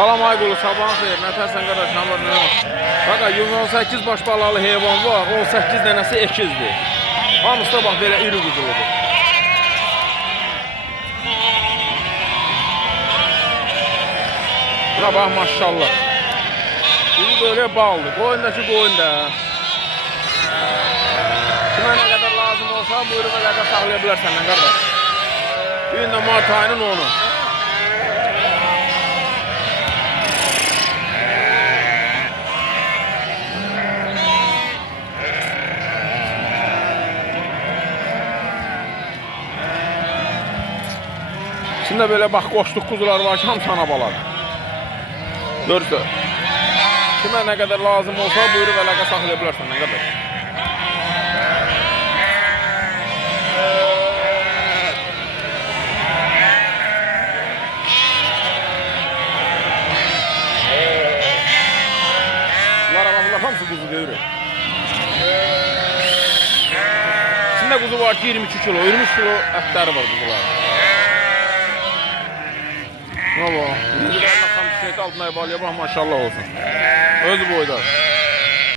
Salam Aygulu, sabahın xeyir. Nətərsən qardaş, namır nə var? Baqa, 118 baş balalı heyvan var, 18 dənəsi ekizdir. Hamısı da bax, belə iri quzuludur. Buna bax, maşallah. Biri böyle baldır. Qoyundakı qoyun da. Kimə nə qədər lazım olsa, buyurub əlaqə saxlaya bilərsən, qardaş. Bir gün də Mart ayının 10'u. İçində belə bax qoşluq quzular var ki, hamısı ana baladır. Görürsə. Kimə nə qədər lazım olsa buyurub əlaqə saxlaya bilərsən, nə qədər. Bunlar hamısı kuzu görür. İçində kuzu var ki 22 kilo, 23 kilo ətləri var kuzuların. Bravo. Yüzülerine kan şeytan altına bağlıya bak maşallah olsun. Özü boyda.